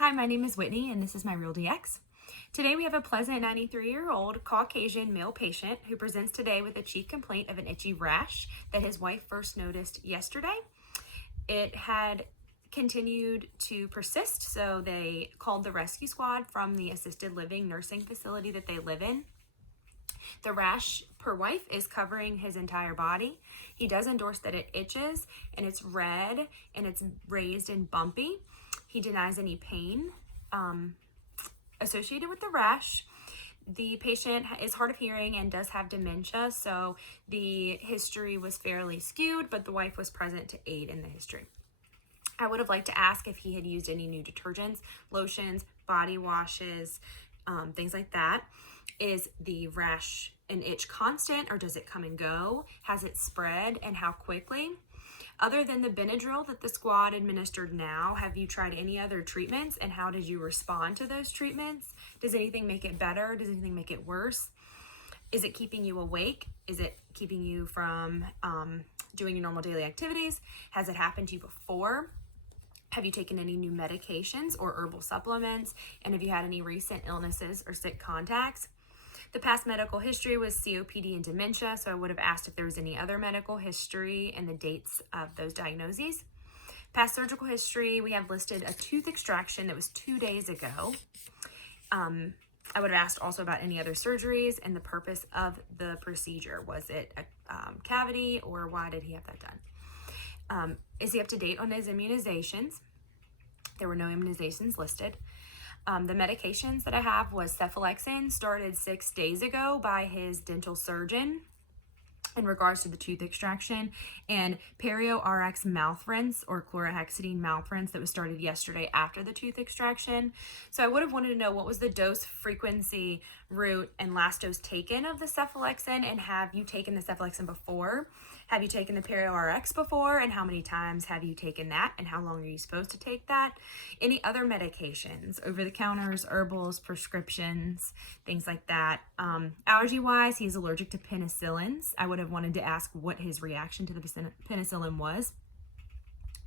Hi, my name is Whitney and this is my Real DX. Today we have a pleasant 93-year-old Caucasian male patient who presents today with a chief complaint of an itchy rash that his wife first noticed yesterday. It had continued to persist, so they called the rescue squad from the assisted living nursing facility that they live in. The rash, per wife, is covering his entire body. He does endorse that it itches and it's red and it's raised and bumpy. He denies any pain associated with the rash. The patient is hard of hearing and does have dementia, so the history was fairly skewed, but the wife was present to aid in the history. I would have liked to ask if he had used any new detergents, lotions, body washes, things like that. Is the rash and itch constant, or does it come and go? Has it spread, and how quickly? Other than the Benadryl that the squad administered now, have you tried any other treatments, and how did you respond to those treatments? Does anything make it better? Does anything make it worse? Is it keeping you awake? Is it keeping you from doing your normal daily activities? Has it happened to you before? Have you taken any new medications or herbal supplements? And have you had any recent illnesses or sick contacts? The past medical history was COPD and dementia, so I would have asked if there was any other medical history and the dates of those diagnoses. Past surgical history, we have listed a tooth extraction that was 2 days ago. I would have asked also about any other surgeries and the purpose of the procedure. Was it a cavity, or why did he have that done? Is he up to date on his immunizations? There were no immunizations listed. The medications that I have was cephalexin, started 6 days ago by his dental surgeon in regards to the tooth extraction, and Perio RX mouth rinse or chlorhexidine mouth rinse that was started yesterday after the tooth extraction. So I would have wanted to know what was the dose, frequency, route, and last dose taken of the cephalexin, and have you taken the cephalexin before? Have you taken the Perio RX before, and how many times have you taken that, and how long are you supposed to take that? Any other medications, over-the-counters, herbals, prescriptions, things like that. Allergy-wise, he's allergic to penicillins. I would have wanted to ask what his reaction to the penicillin was.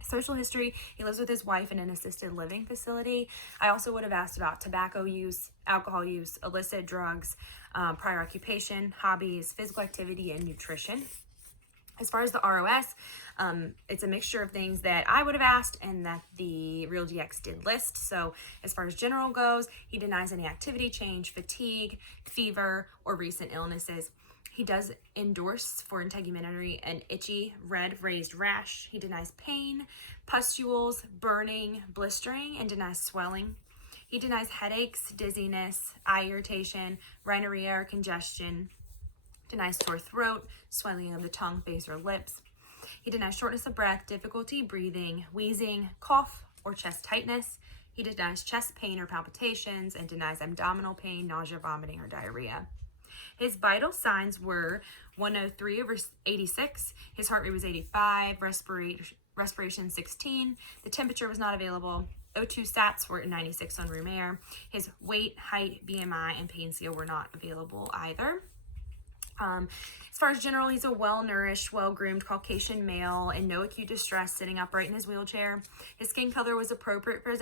Social history, he lives with his wife in an assisted living facility. I also would have asked about tobacco use, alcohol use, illicit drugs, prior occupation, hobbies, physical activity, and nutrition. As far as the ROS, it's a mixture of things that I would have asked and that the Real DX did list. So as far as general goes, he denies any activity change, fatigue, fever, or recent illnesses. He does endorse for integumentary an itchy, red, raised rash. He denies pain, pustules, burning, blistering, and denies swelling. He denies headaches, dizziness, eye irritation, rhinorrhea or congestion. Denies sore throat, swelling of the tongue, face, or lips. He denies shortness of breath, difficulty breathing, wheezing, cough, or chest tightness. He denies chest pain or palpitations, and denies abdominal pain, nausea, vomiting, or diarrhea. His vital signs were 103/86. His heart rate was 85, respiration 16. The temperature was not available. O2 sats were at 96 on room air. His weight, height, BMI, and pain scale were not available either. As far as general, he's a well-nourished, well-groomed Caucasian male in no acute distress, sitting upright in his wheelchair. His skin color was appropriate for his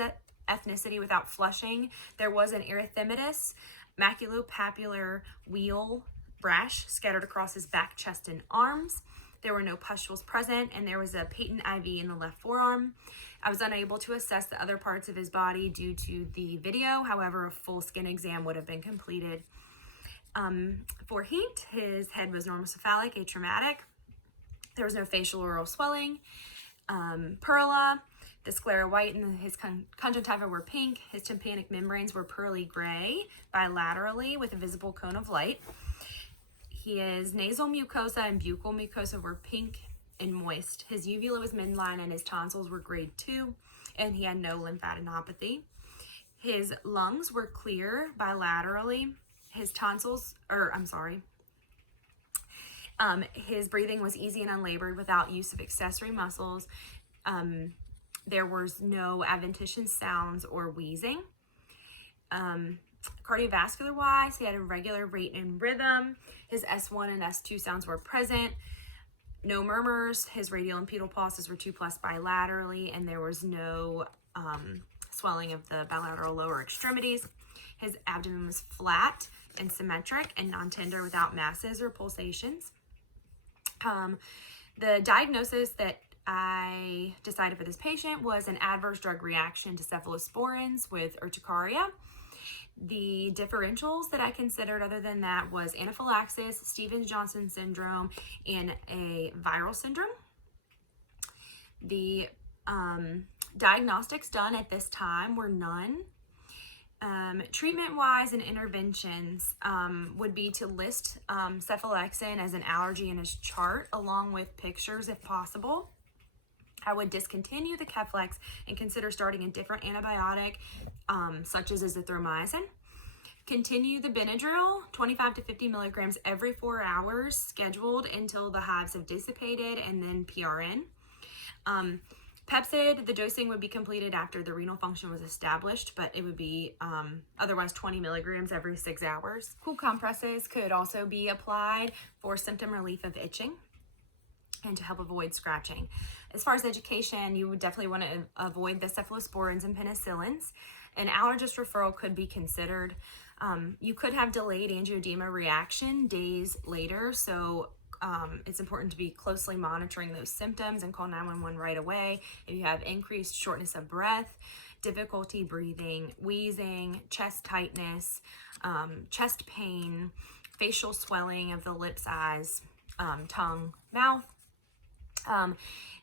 ethnicity without flushing. There was an erythematous maculopapular wheal rash scattered across his back, chest, and arms. There were no pustules present, and there was a patent IV in the left forearm. I was unable to assess the other parts of his body due to the video. However, a full skin exam would have been completed. For heat, his head was normocephalic, atraumatic. There was no facial or oral swelling. Perla, the sclera white, and his conjunctiva were pink. His tympanic membranes were pearly gray bilaterally with a visible cone of light. His nasal mucosa and buccal mucosa were pink and moist. His uvula was midline and his tonsils were grade 2, and he had no lymphadenopathy. His lungs were clear bilaterally. His his breathing was easy and unlabored without use of accessory muscles. There was no adventitious sounds or wheezing. Cardiovascular wise, he had a regular rate and rhythm. His S1 and S2 sounds were present. No murmurs. His radial and pedal pulses were 2+ bilaterally, and there was no swelling of the bilateral lower extremities. His abdomen was flat and symmetric and non-tender without masses or pulsations. The diagnosis that I decided for this patient was an adverse drug reaction to cephalosporins with urticaria. The differentials that I considered other than that was anaphylaxis, Stevens-Johnson syndrome, and a viral syndrome. The diagnostics done at this time were none. Treatment-wise and interventions would be to list cephalexin as an allergy in his chart along with pictures if possible. I would discontinue the Keflex and consider starting a different antibiotic such as azithromycin. Continue the Benadryl, 25 to 50 milligrams every 4 hours, scheduled until the hives have dissipated, and then PRN. Pepcid, the dosing would be completed after the renal function was established, but it would be otherwise 20 milligrams every 6 hours. Cool compresses could also be applied for symptom relief of itching and to help avoid scratching. As far as education, you would definitely want to avoid the cephalosporins and penicillins. An allergist referral could be considered. You could have delayed angioedema reaction days later, so it's important to be closely monitoring those symptoms and call 911 right away. If you have increased shortness of breath, difficulty breathing, wheezing, chest tightness, chest pain, facial swelling of the lips, eyes, tongue, mouth.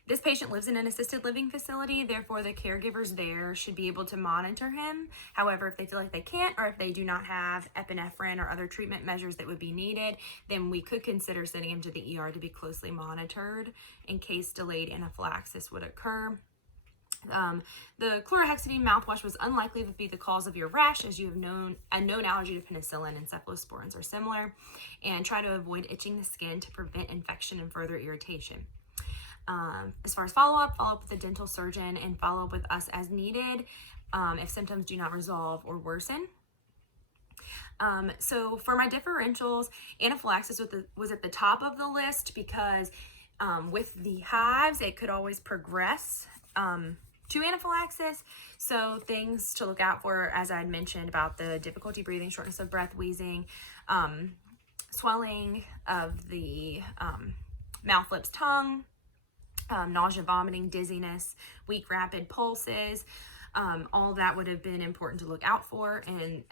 This patient lives in an assisted living facility, therefore the caregivers there should be able to monitor him. However, if they feel like they can't, or if they do not have epinephrine or other treatment measures that would be needed, then we could consider sending him to the ER to be closely monitored in case delayed anaphylaxis would occur. The chlorhexidine mouthwash was unlikely to be the cause of your rash, as you have a known allergy to penicillin and cephalosporins are similar, and try to avoid itching the skin to prevent infection and further irritation. As far as follow-up with the dental surgeon and follow up with us as needed if symptoms do not resolve or worsen. So for my differentials, anaphylaxis was at the top of the list because with the hives, it could always progress to anaphylaxis. So things to look out for, as I had mentioned, about the difficulty breathing, shortness of breath, wheezing, swelling of the mouth, lips, tongue, nausea, vomiting, dizziness, weak, rapid pulses. All that would have been important to look out for. And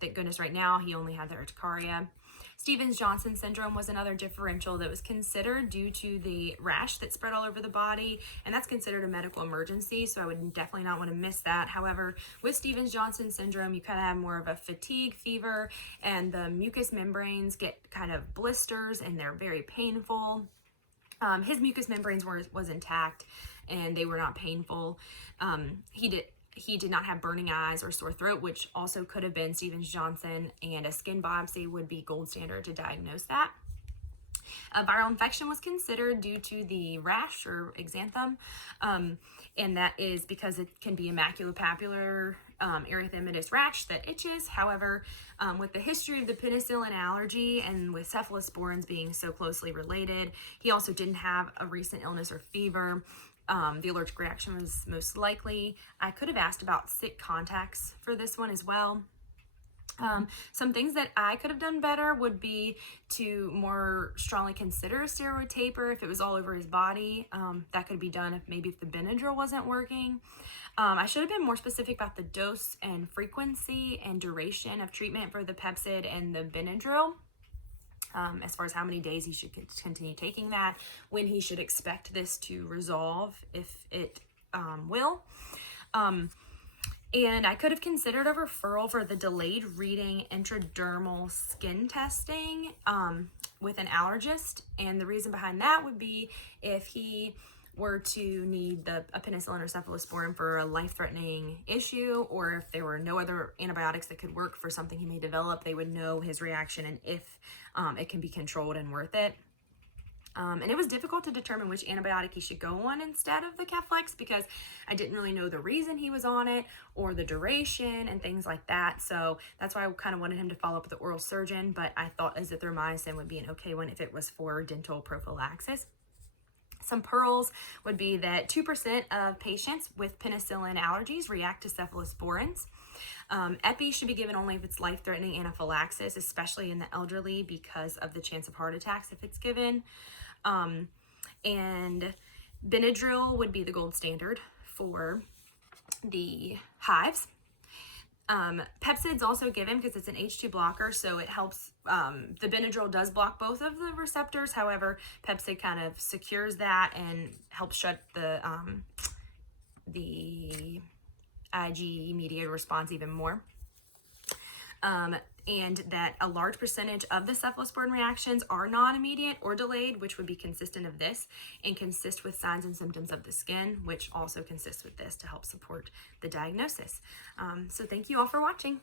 thank goodness right now he only had the urticaria. Stevens-Johnson syndrome was another differential that was considered due to the rash that spread all over the body, and that's considered a medical emergency, so I would definitely not want to miss that. However, with Stevens-Johnson syndrome, you kind of have more of a fatigue fever, and the mucous membranes get kind of blisters, and they're very painful. His mucous membranes was intact, and they were not painful. He did not have burning eyes or sore throat, which also could have been Stevens-Johnson, and a skin biopsy would be gold standard to diagnose that. A viral infection was considered due to the rash or exanthem, and that is because it can be a maculopapular erythematous rash that itches. However, with the history of the penicillin allergy and with cephalosporins being so closely related, he also didn't have a recent illness or fever. The allergic reaction was most likely. I could have asked about sick contacts for this one as well. Some things that I could have done better would be to more strongly consider a steroid taper if it was all over his body. That could be done if the Benadryl wasn't working. I should have been more specific about the dose and frequency and duration of treatment for the Pepcid and the Benadryl. As far as how many days he should continue taking that, when he should expect this to resolve, if it will. And I could have considered a referral for the delayed reading intradermal skin testing with an allergist. And the reason behind that would be if he were to need a penicillin or cephalosporin for a life-threatening issue, or if there were no other antibiotics that could work for something he may develop, they would know his reaction and if it can be controlled and worth it. And it was difficult to determine which antibiotic he should go on instead of the Keflex because I didn't really know the reason he was on it or the duration and things like that. So that's why I kind of wanted him to follow up with the oral surgeon, but I thought azithromycin would be an okay one if it was for dental prophylaxis. Some pearls would be that 2% of patients with penicillin allergies react to cephalosporins. Epi should be given only if it's life-threatening anaphylaxis, especially in the elderly because of the chance of heart attacks if it's given. And Benadryl would be the gold standard for the hives. Pepcid's also given because it's an H2 blocker, so it helps. The Benadryl does block both of the receptors. However, Pepcid kind of secures that and helps shut the IgE-mediated response even more. And that a large percentage of the cephalosporin reactions are non-immediate or delayed, which would be consistent of this, and consist with signs and symptoms of the skin, which also consists with this to help support the diagnosis. So thank you all for watching.